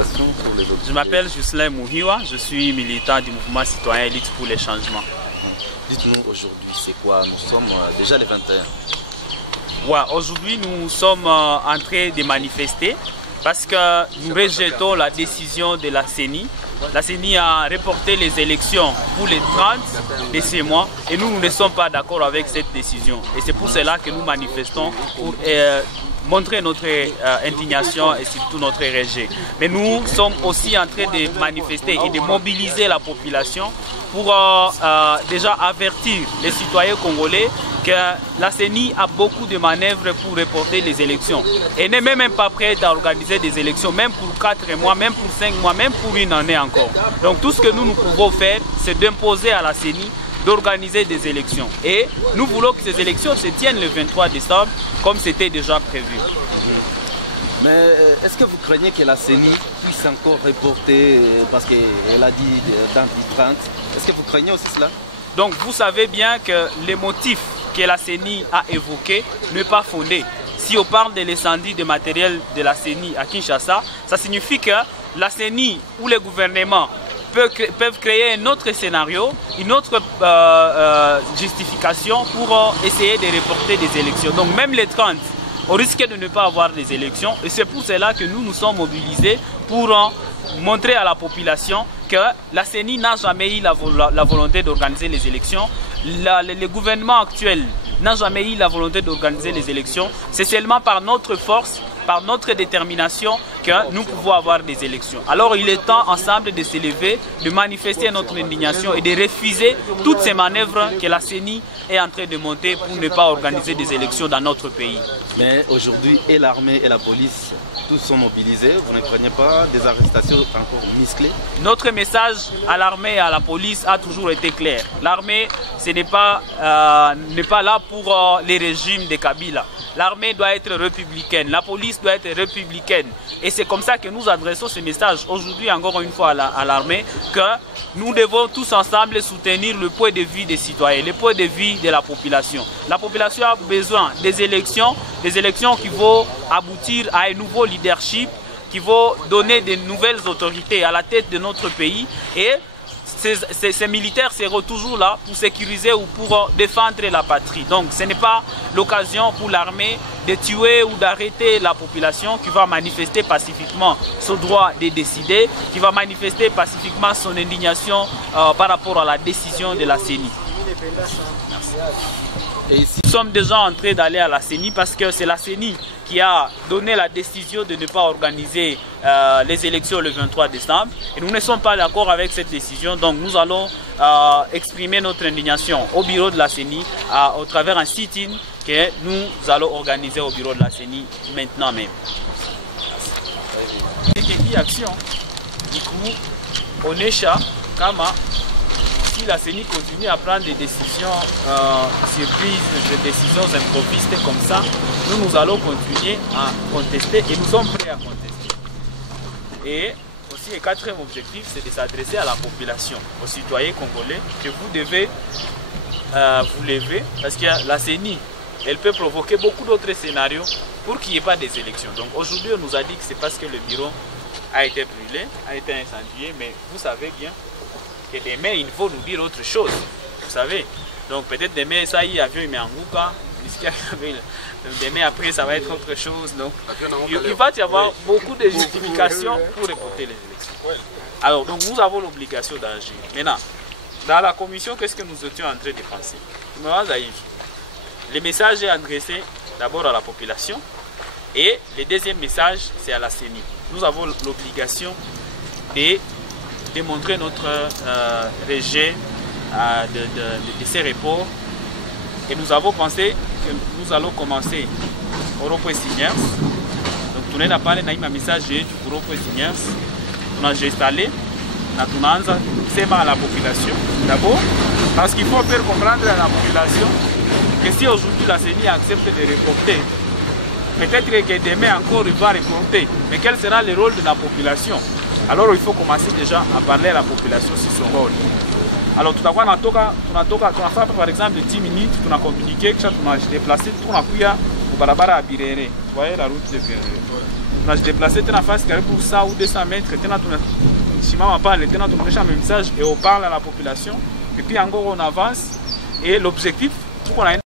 présentation sur les autres. Je m'appelle Jocelyn Mouhiwa, je suis militant du mouvement citoyen Élite pour les changements. Dites-nous aujourd'hui, c'est quoi? Nous sommes déjà les 21. Ouais, aujourd'hui, nous sommes en train de manifester parce que nous rejetons la décision de la CENI. La CENI a reporté les élections pour les 30 de ce mois et nous ne sommes pas d'accord avec cette décision. Et c'est pour cela que nous manifestons pour montrer notre indignation et surtout notre rejet. Mais nous sommes aussi en train de manifester et de mobiliser la population pour déjà avertir les citoyens congolais que la CENI a beaucoup de manœuvres pour reporter les élections et n'est même pas prête à organiser des élections, même pour 4 mois, même pour 5 mois, même pour une année encore. Donc tout ce que nous pouvons faire, c'est d'imposer à la CENI d'organiser des élections. Et nous voulons que ces élections se tiennent le 23 décembre, comme c'était déjà prévu. Mais est-ce que vous craignez que la CENI puisse encore reporter, parce qu'elle a dit dans 30, est-ce que vous craignez aussi cela? Donc vous savez bien que les motifs que la CENI a évoqués n'est pas fondé. Si on parle de l'incendie de matériel de la CENI à Kinshasa, ça signifie que la CENI ou le gouvernement peuvent créer un autre scénario, une autre justification pour essayer de reporter des élections. Donc même les 30, on risque de ne pas avoir des élections et c'est pour cela que nous nous sommes mobilisés pour montrer à la population que la CENI n'a jamais eu la volonté d'organiser les élections. Le gouvernement actuel n'a jamais eu la volonté d'organiser les élections. C'est seulement par notre force, par notre détermination que nous pouvons avoir des élections. Alors il est temps ensemble de s'élever, de manifester notre indignation et de refuser toutes ces manœuvres que la CENI est en train de monter pour ne pas organiser des élections dans notre pays. Mais aujourd'hui, et l'armée et la police, tous sont mobilisés. Vous ne craignez pas des arrestations encore musclées? Notre message à l'armée et à la police a toujours été clair. L'armée, ce n'est pas là pour les régimes de Kabila. L'armée doit être républicaine, la police doit être républicaine. Et c'est comme ça que nous adressons ce message aujourd'hui encore une fois à l'armée, que nous devons tous ensemble soutenir le point de vue des citoyens, le point de vue de la population. La population a besoin des élections qui vont aboutir à un nouveau leadership, qui vont donner de nouvelles autorités à la tête de notre pays. Et ces militaires seront toujours là pour sécuriser ou pour défendre la patrie. Donc ce n'est pas l'occasion pour l'armée de tuer ou d'arrêter la population qui va manifester pacifiquement son droit de décider, qui va manifester pacifiquement son indignation par rapport à la décision de la CENI. Merci. Et ici, nous sommes déjà en train d'aller à la CENI parce que c'est la CENI qui a donné la décision de ne pas organiser les élections le 23 décembre. Et nous ne sommes pas d'accord avec cette décision, donc nous allons exprimer notre indignation au bureau de la CENI au travers un sit-in que nous allons organiser au bureau de la CENI maintenant même. Et action, du coup, Onesha, Kama, si la CENI continue à prendre des décisions surprises, des décisions improvisées comme ça, nous allons continuer à contester et nous sommes prêts à contester. Et aussi le quatrième objectif, c'est de s'adresser à la population, aux citoyens congolais, que vous devez vous lever parce que la CENI, elle peut provoquer beaucoup d'autres scénarios pour qu'il n'y ait pas des élections. Donc aujourd'hui, on nous a dit que c'est parce que le bureau a été brûlé, a été incendié, mais vous savez bien que demain, il faut nous dire autre chose, vous savez. Donc peut-être demain, ça y est, avion, il met en Gouka, demain après, ça va être autre chose. Donc il va y avoir beaucoup de justifications pour reporter les élections. Alors, donc nous avons l'obligation d'agir. Maintenant, dans la commission, qu'est-ce que nous étions en train de penser? Le message est adressé d'abord à la population et le deuxième message, c'est à la CENI. Nous avons l'obligation de démontrer notre rejet de ces reports et nous avons pensé que nous allons commencer au Ropo Signers. Donc tu n'as pas un message du Ropo Signers. On a installé, on a c'est à la population d'abord parce qu'il faut faire comprendre à la population que si aujourd'hui la CENI accepte de reporter, peut-être que demain encore il va reporter, mais quel sera le rôle de la population? Alors il faut commencer déjà à parler à la population sur son rôle. Alors tout à l'heure, on a fait par exemple 10 minutes, on a communiqué, on a déplacé, on a fait au Barabara à Birere. Vous voyez la route de Birere. On a déplacé en face pour 100 ou 200 mètres, on parle, on a un message et on parle à la population. Et puis encore on avance. Et l'objectif, pour qu'on ait